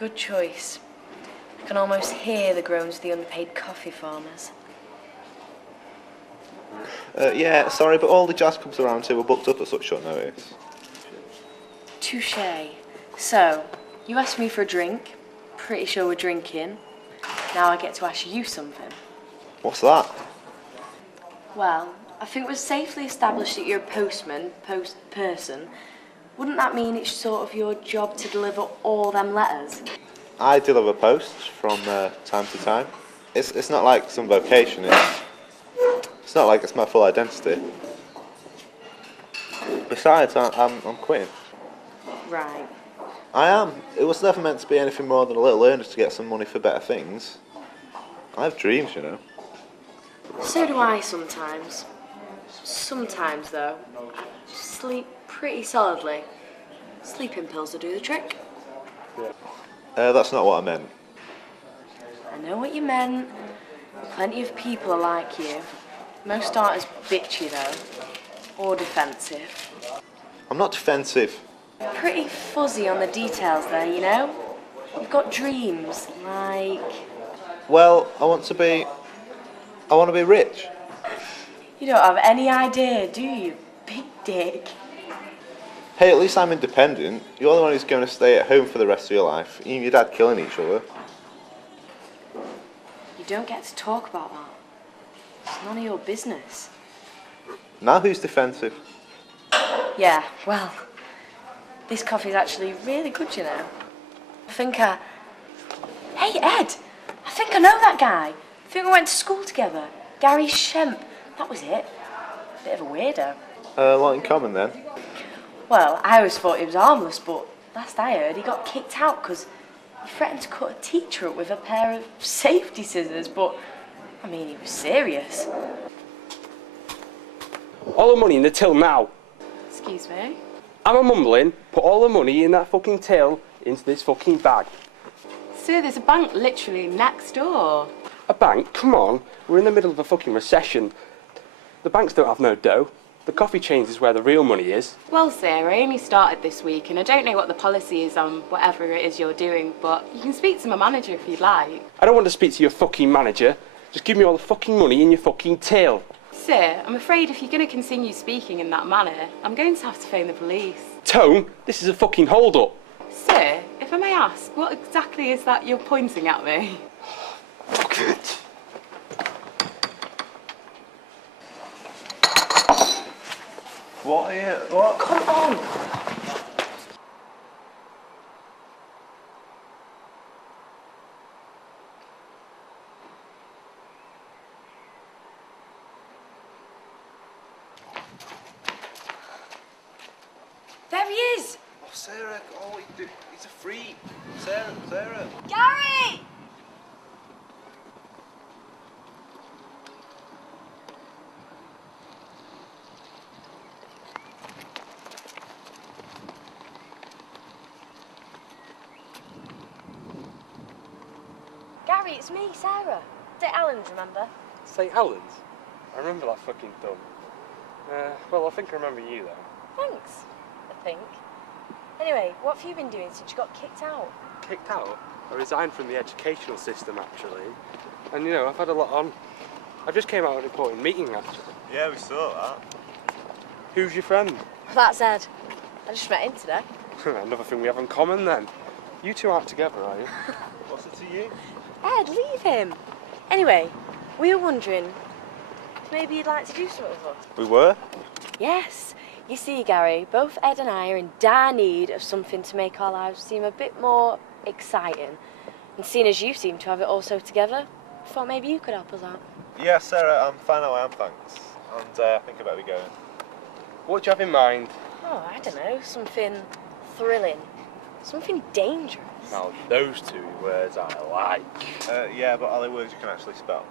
Good choice. I can almost hear the groans of the underpaid coffee farmers. Yeah, sorry, but all the jazz clubs around here were booked up at such short notice. Touché. So, you asked me for a drink. Pretty sure we're drinking. Now I get to ask you something. What's that? Well, I think we're safely established that you're a person. Wouldn't that mean it's sort of your job to deliver all them letters? I deliver posts from time to time. It's not like some vocation, it's not like it's my full identity. Besides, I'm quitting. Right. I am. It was never meant to be anything more than a little earnest to get some money for better things. I have dreams, you know. So do I sometimes. Sometimes, though, I sleep pretty solidly. Sleeping pills will do the trick. That's not what I meant. I know what you meant. Plenty of people are like you. Most aren't as bitchy, though. Or defensive. I'm not defensive. Pretty fuzzy on the details there, you know? You've got dreams, like... Well, I want to be rich. You don't have any idea, do you? Big dick. Hey, at least I'm independent. You're the one who's going to stay at home for the rest of your life. You and your dad killing each other. You don't get to talk about that. It's none of your business. Now who's defensive? Yeah, well, this coffee's actually really good, you know. Hey, Ed! I think I know that guy. I think we went to school together. Gary Shemp. That was it. Bit of a weirdo. A lot in common then. Well, I always thought he was harmless, but last I heard, he got kicked out because he threatened to cut a teacher up with a pair of safety scissors, but, I mean, he was serious. All the money in the till now. Excuse me? Am I mumbling? Put all the money in that fucking till into this fucking bag. Sir, there's a bank literally next door. A bank? Come on. We're in the middle of a fucking recession. The banks don't have no dough. The coffee chains is where the real money is. Well, sir, I only started this week and I don't know what the policy is on whatever it is you're doing, but you can speak to my manager if you'd like. I don't want to speak to your fucking manager. Just give me all the fucking money in your fucking till. Sir, I'm afraid if you're going to continue speaking in that manner, I'm going to have to phone the police. Tone, this is a fucking hold-up. Sir, if I may ask, what exactly is that you're pointing at me? Fuck it. What are you... What? Come on! There he is! Oh, Sarah, he's a freak. Sarah. Gary! Gary, it's me, Sarah. St. Alan's, remember? St. Helens? I remember that fucking dumb. Well, I think I remember you, though. Thanks, I think. Anyway, what have you been doing since you got kicked out? Kicked out? I resigned from the educational system, actually. And, you know, I've had a lot on. I just came out of an important meeting, actually. Yeah, we saw that. Who's your friend? That's Ed. I just met him today. Another thing we have in common, then. You two aren't together, are you? What's it to you? Ed, leave him. Anyway, we were wondering if maybe you'd like to do something with us. We were? Yes. You see, Gary, both Ed and I are in dire need of something to make our lives seem a bit more exciting. And seeing as you seem to have it all so together, I thought maybe you could help us out. Yeah, Sarah, I'm fine how I am, thanks. And I think I better be going. What do you have in mind? Oh, I don't know, something thrilling. Something dangerous. Now, those two words I like. Yeah, but are they words you can actually spell?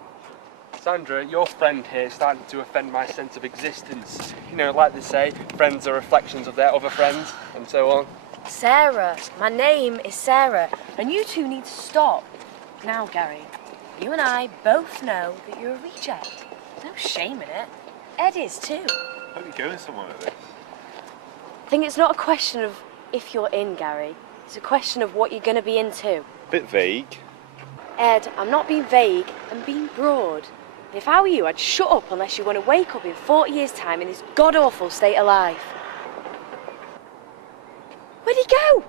Sandra, your friend here is starting to offend my sense of existence. You know, like they say, friends are reflections of their other friends, and so on. Sarah, my name is Sarah, and you two need to stop. Now, Gary, you and I both know that you're a reject. No shame in it. Ed is too. I hope you're going somewhere with this. I think it's not a question of if you're in, Gary. It's a question of what you're going to be into. Bit vague. Ed, I'm not being vague, I'm being broad. And if I were you, I'd shut up unless you want to wake up in 40 years' time in this god-awful state of life. Where'd he go?